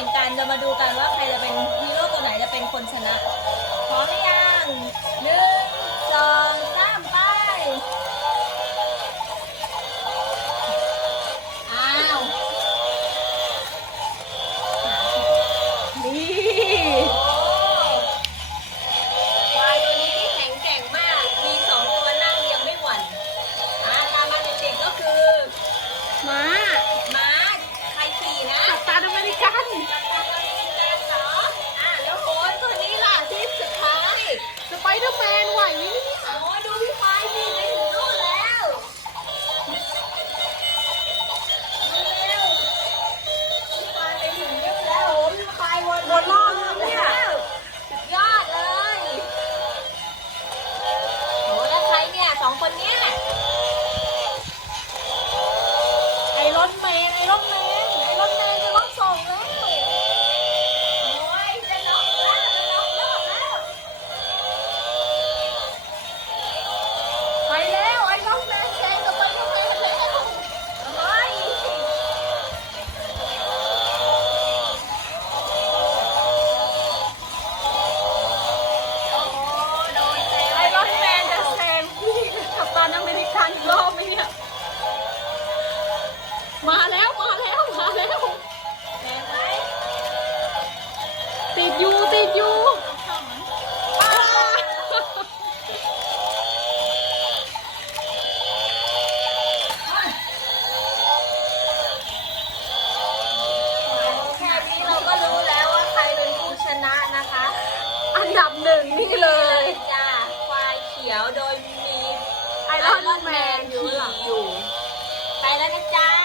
ข่งกันเรามาดูกันว่าใครจะเป็นฮีโร่ตัวไหนจะเป็นคนชนะพร้อมหรือยังหนึ่ง อนแมนอยู่หลังอยู่ ไปแล้วนะจ๊ะ